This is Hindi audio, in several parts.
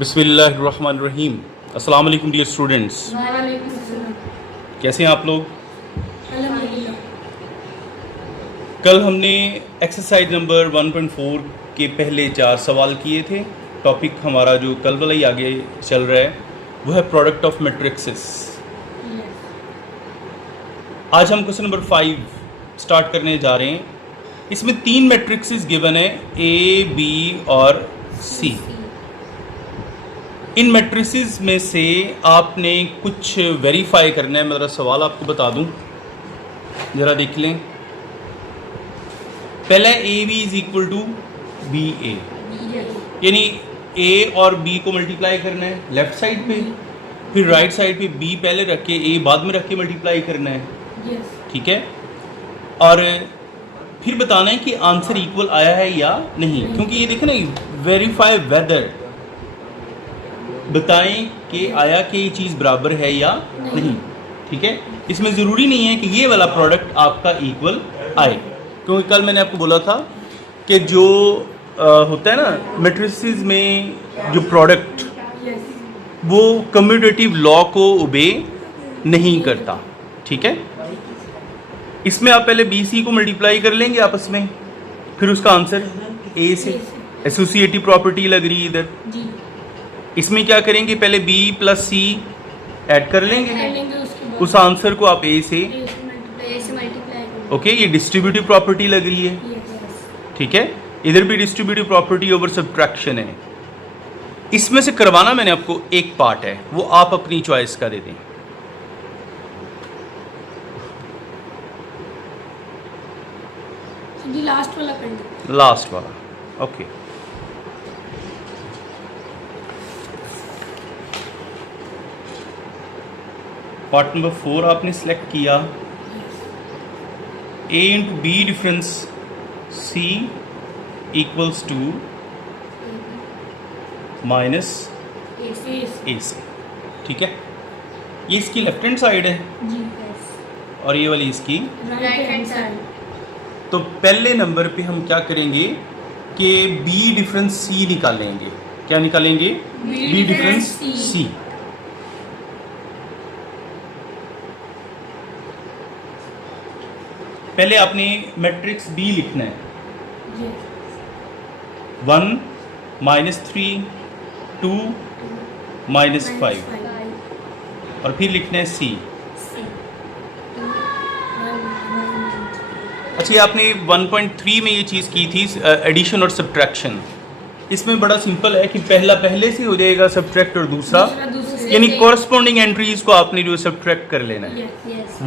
बिस्मिल्लाहिर्रहमानिर्रहीम। अस्सलाम वालेकुम डियर स्टूडेंट्स, कैसे हैं आप लोग? कल हमने एक्सरसाइज नंबर 1.4 के पहले 4 सवाल किए थे। टॉपिक हमारा जो कल वाला ही आगे चल रहा है वो है प्रोडक्ट ऑफ मैट्रिक्सेस। आज हम क्वेश्चन नंबर 5 स्टार्ट करने जा रहे हैं। इसमें 3 मैट्रिक्सेस गिवन है, ए, बी और सी। इन मैट्रिसेस में से आपने कुछ वेरीफाई करना है। मैं ज़रा सवाल आपको बता दूं, ज़रा देख लें। पहला A B is equal to B A, यानी ए और बी को मल्टीप्लाई करना है लेफ्ट साइड पे, फिर राइट साइड पे बी पहले रख के ए बाद में रख के मल्टीप्लाई करना है। ठीक है, और फिर बताना है कि आंसर इक्वल आया है या नहीं, क्योंकि ये देखें ना, वेरीफाई वेदर, बताएं कि आया कि ये चीज़ बराबर है या नहीं। ठीक है, इसमें ज़रूरी नहीं है कि ये वाला प्रोडक्ट आपका इक्वल आए, क्योंकि कल मैंने आपको बोला था कि जो होता है ना मैट्रिसेस में जो प्रोडक्ट, वो कम्यूटेटिव लॉ को ओबे नहीं करता। ठीक है, इसमें आप पहले बी सी को मल्टीप्लाई कर लेंगे आपस में, फिर उसका आंसर ए से, एसोसिएटिव प्रॉपर्टी लग रही है इधर। इसमें क्या करेंगे, पहले बी प्लस सी ऐड कर लेंगे, उस आंसर को आप ए से ओके, ये डिस्ट्रीब्यूटिव प्रॉपर्टी लग रही है। ठीक है, इधर भी डिस्ट्रीब्यूटिव प्रॉपर्टी ओवर सब्ट्रैक्शन है। इसमें से करवाना मैंने आपको एक पार्ट है, वो आप अपनी चॉइस का दे दें। लास्ट वाला ओके। पार्ट नंबर 4 आपने सेलेक्ट किया, A into B difference C equals to minus A से। ठीक है, ये इसकी लेफ्ट हैंड साइड है और ये वाली इसकी राइट हैंड साइड। तो पहले नंबर पे हम क्या करेंगे कि बी डिफरेंस सी निकालेंगे। क्या निकालेंगे? बी डिफरेंस सी। पहले आपने मैट्रिक्स बी लिखना है, 1 -3 2 -5, और फिर लिखना है सी। अच्छा, ये आपने 1.3 में ये चीज़ की थी, एडिशन और सब्ट्रैक्शन। इसमें बड़ा सिंपल है कि पहला पहले से हो जाएगा सब्ट्रैक्ट और दूसरा, यानी कॉरस्पॉन्डिंग एंट्रीज को आपने जो सब्ट्रैक्ट कर लेना है।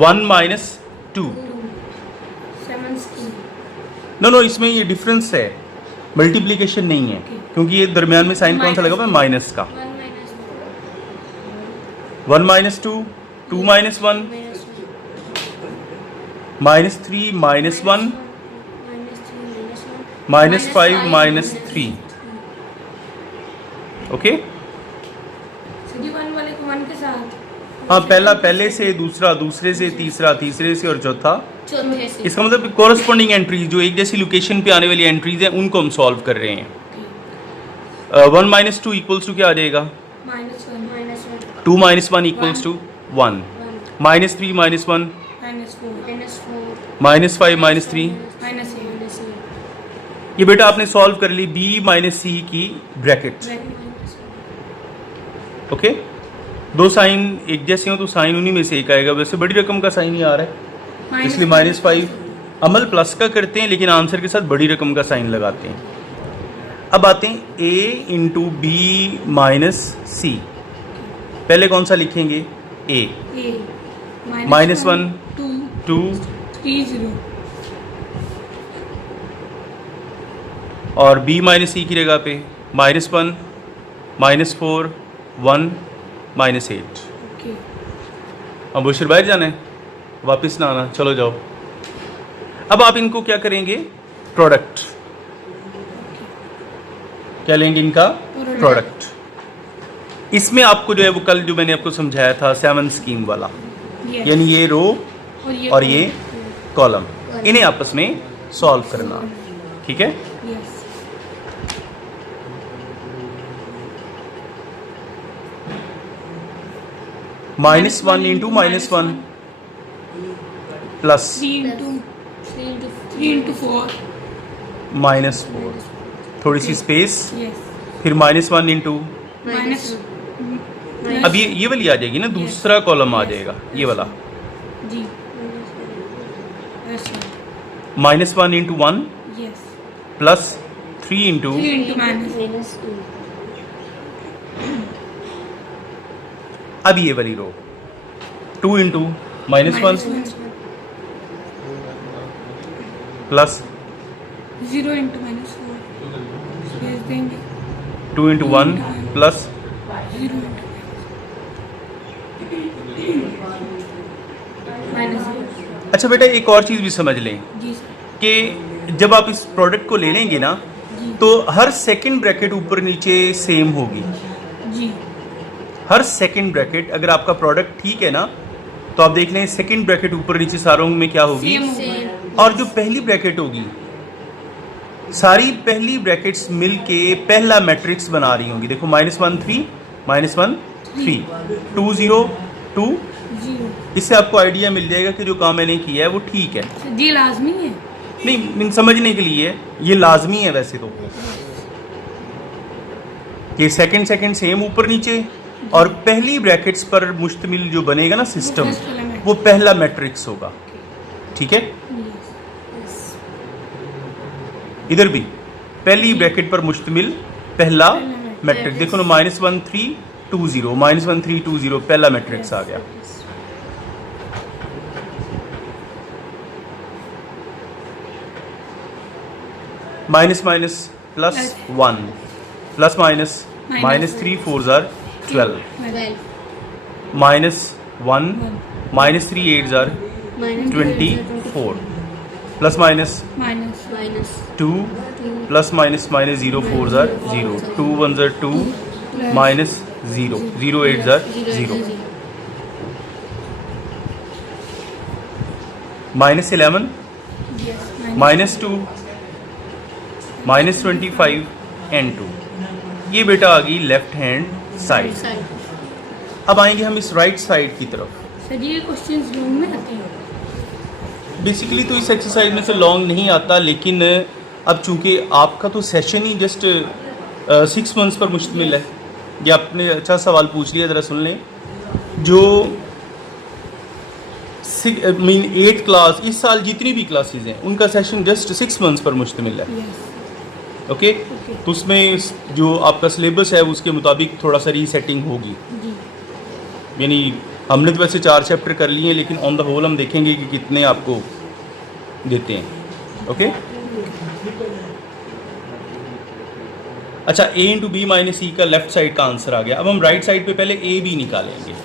1 - 2 नो, इसमें ये डिफरेंस है, मल्टीप्लिकेशन नहीं है, क्योंकि ये दरमियान में साइन कौन सा लगा हुआ है? माइनस का। 1 - 2 2 - 1 -3 -1 -5 -3। ओके, हाँ, पहला पहले से, दूसरा दूसरे से, तीसरा तीसरे से और चौथा चौथे से। इसका मतलब कॉरस्पॉन्डिंग एंट्रीज जो एक जैसी लोकेशन पे आने वाली एंट्रीज हैं उनको हम सॉल्व कर रहे हैं। 1 - 2 इक्वल्स टू क्या आ जाएगा? -2 - 1 इक्वल्स टू 1, -3 - 1 -5 -3। ये बेटा आपने सॉल्व कर ली बी माइनस सी की ब्रैकेट। ओके, दो साइन एक जैसे हो तो साइन उन्हीं में से एक आएगा। वैसे बड़ी रकम का साइन ही आ रहा है, इसलिए -5 अमल प्लस का करते हैं, लेकिन आंसर के साथ बड़ी रकम का साइन लगाते हैं। अब आते हैं a इंटू बी माइनस सी। पहले कौन सा लिखेंगे? a, -1 2 3 0, और b माइनस सी की जगह पे -1 -4 1 -8। अब बुशर बाहर जाना है, वापस ना आना, चलो जाओ। अब आप इनको क्या करेंगे? प्रोडक्ट। क्या लेंगे? इनका प्रोडक्ट। इसमें आपको जो है वो कल जो मैंने आपको समझाया था 7 स्कीम वाला, यानी ये रो और ये कॉलम, इन्हें आपस में सॉल्व करना। ठीक है, -1 इंटू -1 प्लस 3 into 4. -4, थोड़ी सी स्पेस, Yes. फिर -1 इंटू, Minus. अब ये वाली आ जाएगी ना, दूसरा कॉलम आ जाएगा ये वाला, जी. That's right. -1 into 1 Yes. Plus 3 into 3 into minus. अब ये वाली रो 2 into -1 plus 0 into minus 4. Space देंगे. 2 इंटू 1 प्लस 0 into minus 0. अच्छा बेटा एक और चीज़ भी समझ लें जी सर. कि जब आप इस प्रोडक्ट को ले लेंगे ना जी. तो हर सेकंड ब्रैकेट ऊपर नीचे सेम होगी। जी. हर सेकंड ब्रैकेट अगर आपका प्रोडक्ट ठीक है ना तो आप देख लें सेकंड ब्रैकेट ऊपर नीचे सारों में क्या होगी, Same होगा. और जो पहली ब्रैकेट होगी सारी पहली ब्रैकेट्स मिल के पहला मैट्रिक्स बना रही होंगी। देखो -1 3 -1 3 2 0 2, 0. इससे आपको आइडिया मिल जाएगा कि जो काम मैंने किया है वो ठीक है। जी लाजमी है. नहीं समझने के लिए ये लाजमी है वैसे तो कि सेकंड सेम ऊपर नीचे, और पहली ब्रैकेट्स पर मुश्तमिल जो बनेगा ना सिस्टम first वाला matrix. वो पहला मैट्रिक्स होगा। ठीक है, Yes. इधर भी पहली ब्रैकेट पर मुश्तमिल पहला पहला मैट्रिक्स। देखो ना -1 3 2 0 -1 3 2 0 पहला मैट्रिक्स आ गया। Minus plus Plus. 1 plus minus 3 4 jar 12 -1 -3 8 jar 24 plus Minus. 2 plus -0 4 jar 0 2 1 jar 2 minus 0 0 8 jar 0 -11 Yes. -2 -25 and 2। ये बेटा आ गई लेफ्ट हैंड साइड। अब आएंगे हम इस राइट साइड की तरफ। सर ये क्वेश्चंस लॉन्ग में आते हैं. बेसिकली तो इस एक्सरसाइज में से लॉन्ग नहीं आता, लेकिन अब चूंकि आपका तो सेशन ही जस्ट 6 मंथ्स पर मुश्तमिल है, ये आपने अच्छा सवाल पूछ लिया, ज़रा सुन लें। जो 8 क्लास इस साल जितनी भी क्लासेस हैं उनका सेशन जस्ट 6 मंथ्स पर मुश्तमिल है। Yes. ओके, तो उसमें जो आपका सिलेबस है उसके मुताबिक थोड़ा सा रीसेटिंग होगी। जी. यानी हमने तो वैसे 4 चैप्टर कर लिए हैं, लेकिन ऑन द होल हम देखेंगे कि कितने आपको देते हैं। ओके, अच्छा a इंटू बी माइनस ई का लेफ्ट साइड का आंसर आ गया। अब हम राइट साइड पे पहले a b निकालेंगे।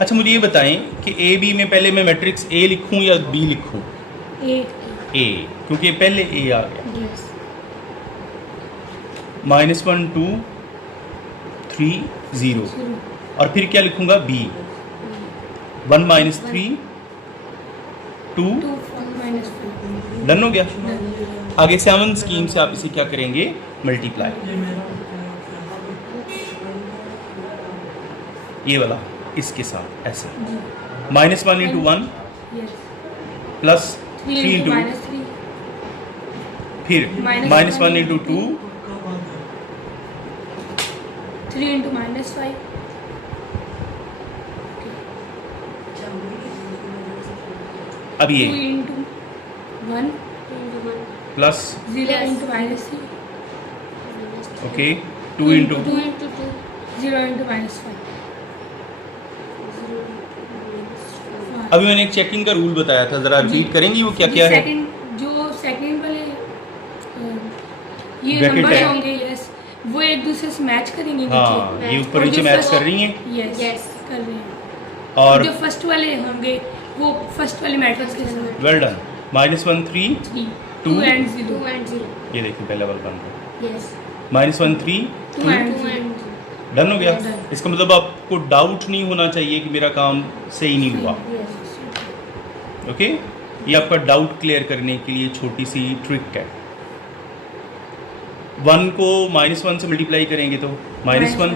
अच्छा मुझे ये बताएं कि a b में पहले मैं मैट्रिक्स a लिखूं या b लिखूं? A. a, क्योंकि पहले a आ गया। Yes. -1 2 3 0, 0. और फिर क्या लिखूंगा b 1 -3 2। 2 minus 4. डन हो गया। आगे 7 स्कीम से आप इसे क्या करेंगे, मल्टीप्लाई। ये वाला इसके साथ ऐसे -1 into 1 Yes. Plus 3 3 into into, minus 3. फिर Minus -1 इंटू 2 3 into minus 5. अब 2 ये into 1. Plus 0 into minus 3. Okay 2 into 2 into 2. 0 into minus 5. अभी मैंने एक चेकिंग का रूल बताया था, जरा रिपीट करेंगी वो क्या क्या है? जो सेकंड वाले ये Bracket नंबर है। होंगे, यस, वो एक दूसरे से मैच करेंगे। हाँ, नीचे। ये ऊपर और नीचे जो मैच first- कर रही हैं। यस कर रहे हैं। और जो फर्स्ट वाले होंगे वो फर्स्ट वाले मैट्रिक्स के साथ वेल डन। -1 3 3 Two. 2 and 0. ये देखिए पहला वाला बन गया। -1 3 2 and 0. डन हो गया। Done. इसका मतलब आपको डाउट नहीं होना चाहिए कि मेरा काम सही नहीं हुआ। ओके, ये आपका डाउट क्लियर करने के लिए छोटी सी ट्रिक है। 1 को -1 से मल्टीप्लाई करेंगे तो -1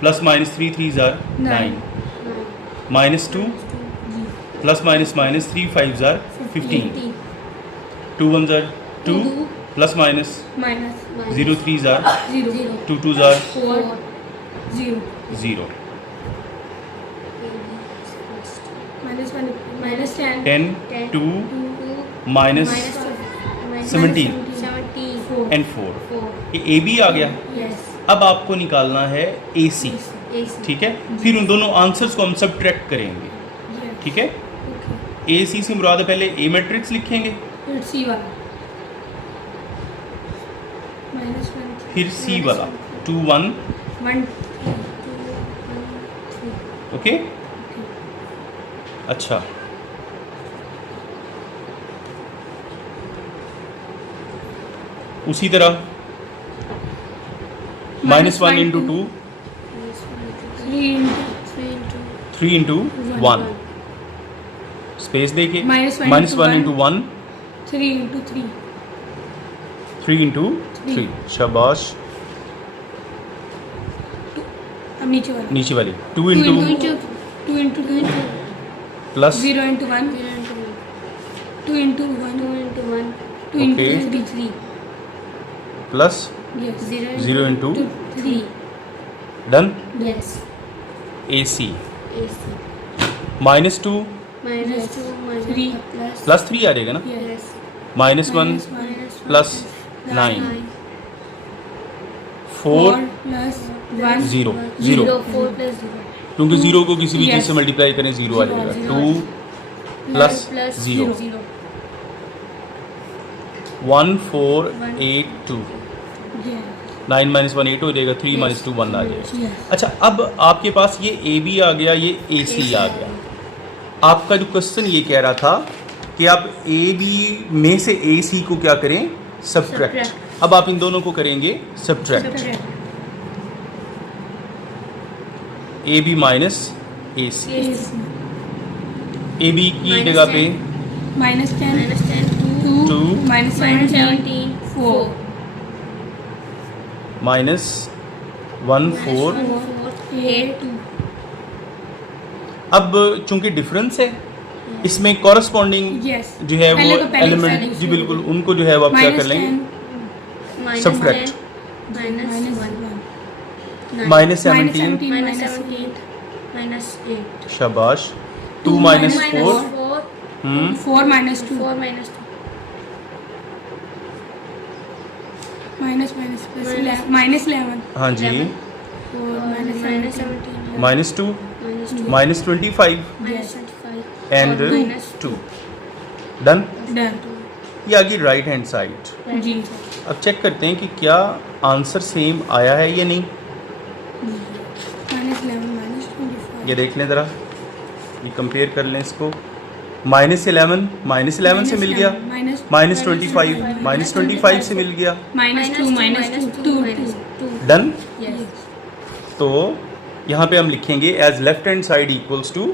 plus minus 3 3 jar 9 -2 plus minus -3 5 jar 15 2 1 jar 2 plus minus minus 0 3 jar 0 2 2 jar 4 0 0 minus 10 10 2 minus 17 and 4 ये ए बी आ गया। यस अब आपको निकालना है ए सी, ठीक है। फिर उन दोनों आंसर्स को हम सब्ट्रैक्ट करेंगे, ठीक है। ए सी से मुराद है, पहले ए मैट्रिक्स लिखेंगे, फिर सी वाला माइनस 1 फिर सी वाला 2 1 1 ओके। अच्छा उसी तरह -1 इंटू 2 3 इंटू 1 स्पेस देखिए -1 इंटू 1 3 इंटू 3 3 इंटू 3 शाबाश। अब नीचे वाला नीचे वाली 2 into 2 into 2 plus 0 into 1 2 into 1 2 into Okay. 3 plus yes 0 into 3 done. Yes A C -2 3 plus 3 आ जाएगा ना, यस -1 प्लस 9 4 प्लस 1 0 0 क्योंकि 0 को किसी भी चीज़ से Yes. मल्टीप्लाई करें 0 आ जाएगा। 2 प्लस 0 1 4 8 2 9 -1 8 हो जाएगा, 3 -2 1 आ जाएगा। यस अच्छा अब आपके पास ये ए बी आ गया, ये ए सी आ गया। आपका जो क्वेश्चन ये कह रहा था कि आप ए बी में से ए सी को क्या करें, सब्ट्रैक्ट। अब आप इन दोनों को करेंगे subtract, A B minus A C. A B की जगह पे -10 2 -17 4 -1 4। 8 अब चूंकि डिफरेंस है इसमें कॉरस्पॉन्डिंग यस जो है वो पहले तो पहले एलिमेंट पहले जी बिल्कुल उनको जो है वो आप क्या कर लेंगे, सब्ट्रैक्ट। -17 शाबाश 2 -4 4 -2 -11 हाँ जी -2 -25 एंड 2 डन। डन ये आ गई राइट हैंड साइड। जी अब चेक करते हैं कि क्या आंसर सेम आया है या नहीं। -11 ये देख लें ज़रा, ये कंपेयर कर लें इसको। -11 से मिल गया, -25 से मिल गया, -2 डन। यस तो यहाँ पे हम लिखेंगे as left hand side equals to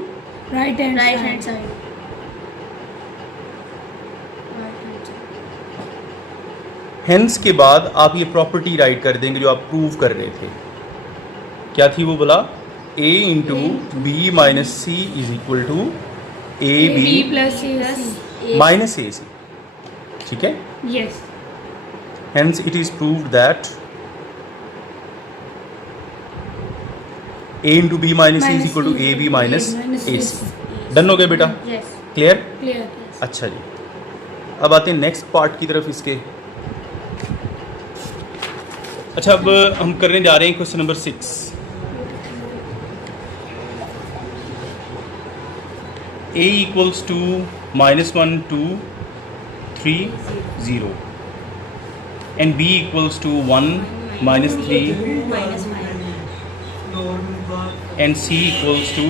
right hand side hence के बाद आप ये प्रॉपर्टी राइट कर देंगे जो आप प्रूव कर रहे थे। क्या थी वो बोला, a into B minus C is equal to A B plus minus A C, ठीक है। Yes hence it is proved that a into B minus C is equal to A B minus A C. Done हो गया बेटा, क्लियर। क्लियर अच्छा जी, अब आते हैं नेक्स्ट पार्ट की तरफ इसके। अच्छा अब हम करने जा रहे हैं question number 6। a equals to -1 2 3 0 and b equals to 1 -3 and c equals to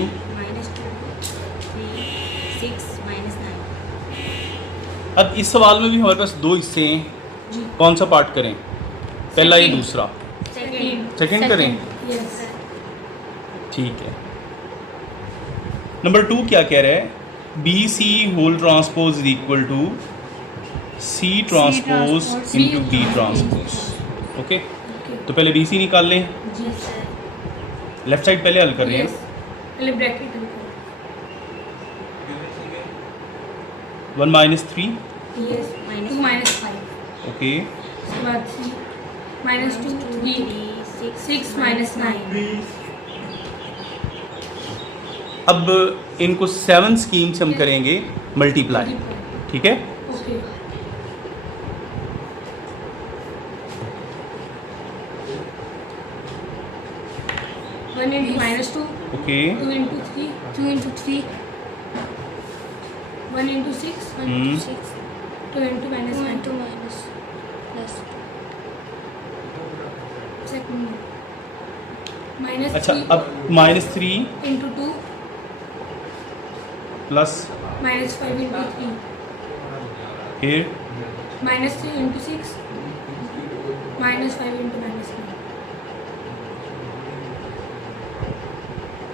अब इस सवाल में भी हमारे पास दो हिस्से हैं, कौन सा पार्ट करें, पहला या दूसरा? सेकंड करें, यस ठीक है। नंबर 2 क्या कह रहा है, B C whole transpose is equal to C transpose into B transpose. Okay, okay तो पहले BC निकाल लें। जी सर। लेफ्ट साइड पहले हल कर रहे हैं। यस, पहले ब्रैकेट करो। 1 माइनस 3, यस, 2 माइनस 5, ओके, उसके बाद 3 माइनस 2 3 6 माइनस 9। अब इनको 7 स्कीम से हम करेंगे मल्टीप्लाई, ठीक है। Okay, one into minus 2, okay, 2 into 3, 2 into 3, 1 into 6, 1 hmm. Into 6, 2 into minus 9, 2 minus plus second minus अच्छा, अब minus 3 into 2 plus, minus 5 into 3, फिर minus 3 into 6, minus 5 into minus 9।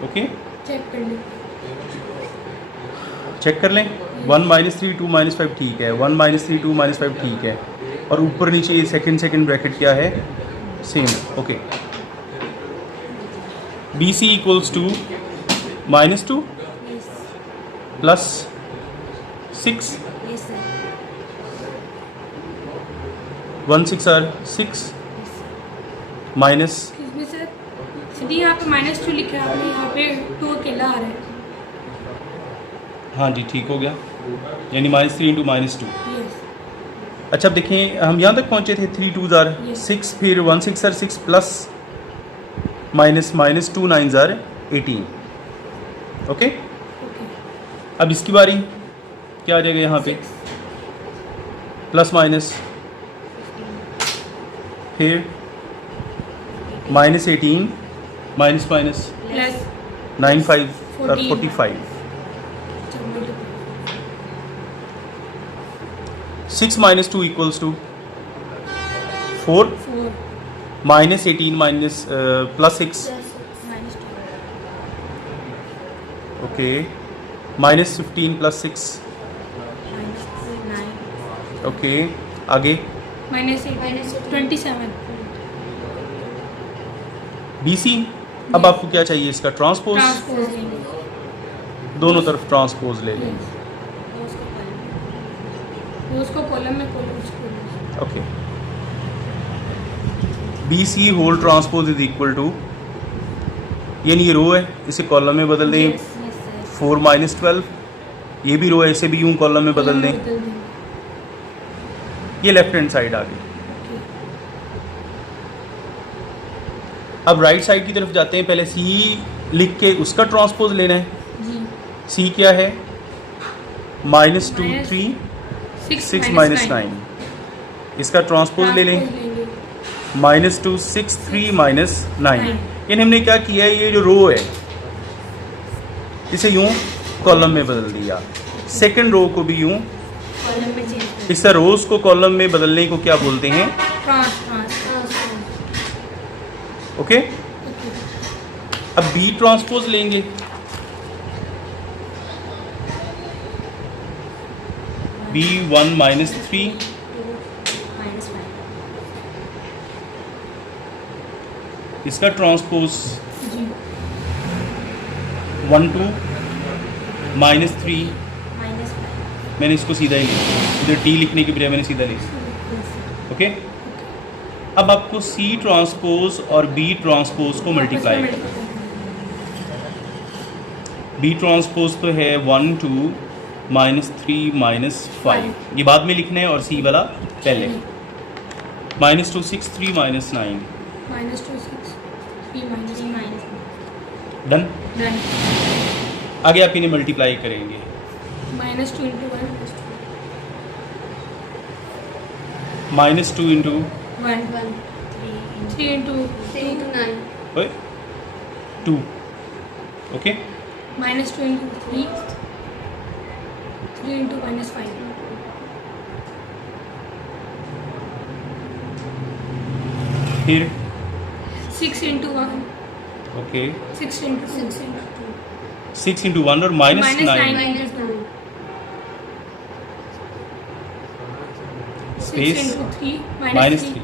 Okay, check कर लीजिए। चेक कर लें। 1 माइनस 3 2 माइनस 5 ठीक है, 1 माइनस 3 2 माइनस 5 ठीक है, और ऊपर नीचे ये सेकंड ब्रैकेट क्या है, same. Okay, BC equals to minus 2 yes, plus 6, yes sir, 1 6 are 6 minus, excuse me sir, सीधी यहाँ पे माइनस 2 लिखा है आपने, यहाँ पे 2 अकेला आ रहा है। हाँ जी ठीक हो गया, यानी माइनस 3 इंटू माइनस 2। यस, अच्छा अब देखें, हम यहाँ तक पहुँचे थे 3 2 जार Yes. 6, फिर 1 6 आर 6 प्लस माइनस 2 9 जार 18। ओके, ओके, अब इसकी बारी क्या आ जाएगा यहाँ पे, 6 प्लस माइनस, फिर माइनस 18 माइनस माइनस प्लस 9 5 और 14। 45। 6 minus 2 equals to 4, 4 minus 18 minus plus 6, minus 2 okay, minus 15 plus 6, minus 9 okay, आगे माइनस 27। BC। अब आपको क्या चाहिए, इसका ट्रांसपोज, ट्रांसपोज लेंगे। दोनों तरफ ट्रांसपोज ले लें। रोज को कॉलम में, कॉलम को okay, BC whole transpose is equal to, यानी ये रो है, इसे कॉलम में बदल दें, 4 माइनस 12, ये भी रो है, इसे भी यूं कॉलम में बदल दें, ये लेफ्ट हैंड साइड आ गई। अब राइट साइड की तरफ जाते हैं, पहले C लिख के उसका ट्रांसपोज लेना है। जी, C क्या है, माइनस 2 Minus 3 6 6 माइनस 9, इसका ट्रांसपोज ले लें, माइनस 2 6 3 माइनस 9। यानी हमने क्या किया है, ये जो रो है इसे यूं कॉलम में बदल दिया, सेकंड रो को भी यूं, कॉलम में चेंज इस रोज को कॉलम में बदलने को क्या बोलते हैं, ओके। अब B ट्रांसपोज लेंगे, B 1 माइनस 3 माइनस 5। इसका ट्रांसपोज जी, 1 2 माइनस 3, माइनस 5। मैंने इसको सीधा ही लिखा, इधर T लिखने की बजाय मैंने सीधा लिखा, ओके। अब आपको C ट्रांसपोज और B ट्रांसपोज को मल्टीप्लाई करना है। B ट्रांसपोज तो है 1 2 माइनस 3 माइनस 5, ये बाद में लिखना है, और C वाला पहले, minus 2 6 3 minus 9, minus 2 6 3 minus done. Done. आगे आप इन्हें मल्टीप्लाई करेंगे, minus 2 into 1 minus 2 into 1 3 into 9 2, okay, minus 2 into 3 into minus 5 फिर 6 इंटू 1 ओके, 6 इंटू 6 इंटू 1 और minus 9, 9 6 space into 3 minus minus 3, 3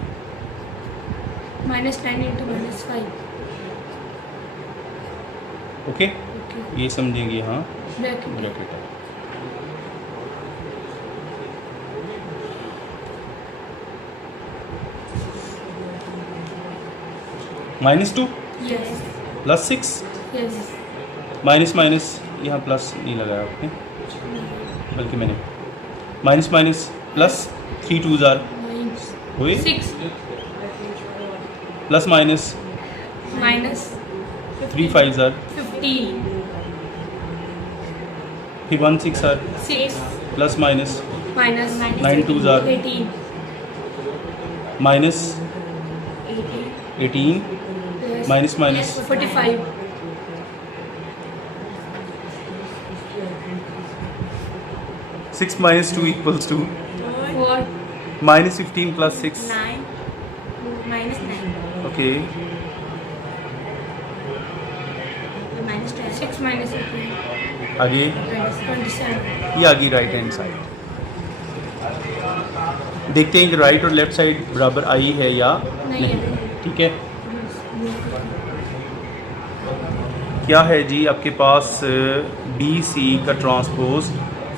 minus 9 into minus 5. Okay, okay. ये समझेंगे हाँ ब्रैकेट. ब्रैकेट है। -2 यस. +6 यस. माइनस माइनस यहाँ प्लस नहीं लगाया आपने, बल्कि मैंने माइनस माइनस प्लस 3 2 जार 9 हुए, 6 प्लस माइनस माइनस 3 5 जार 15. फिर 1 6 jar 6 plus minus minus 9 2 jar 18. Minus 18. 18 minus minus 45. 6 minus 2 equals to 4. minus 15 plus 6. 9 minus 9. Okay. Minus 10. 6 minus 15. आगे 27. ये आ गई राइट हैंड साइड। देखते हैं कि राइट और लेफ्ट साइड बराबर आई है या नहीं नहीं। है। ठीक है, क्या है जी आपके पास बी सी का ट्रांसपोज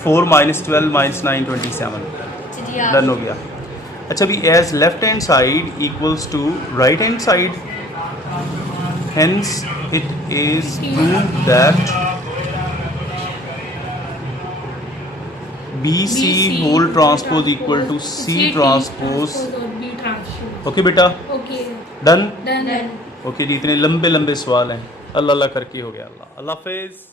4 - 12 - 9 27 डन हो गया। अच्छा भी as left hand side equals to right hand side, hence it is proved that B C whole transpose equal to C transpose. B transpose. Okay बेटा, ओके. डन। डन. ओके जी, इतने लंबे लंबे सवाल हैं, अल्लाह अल्लाह करके हो गया। अल्लाह हाफिज़।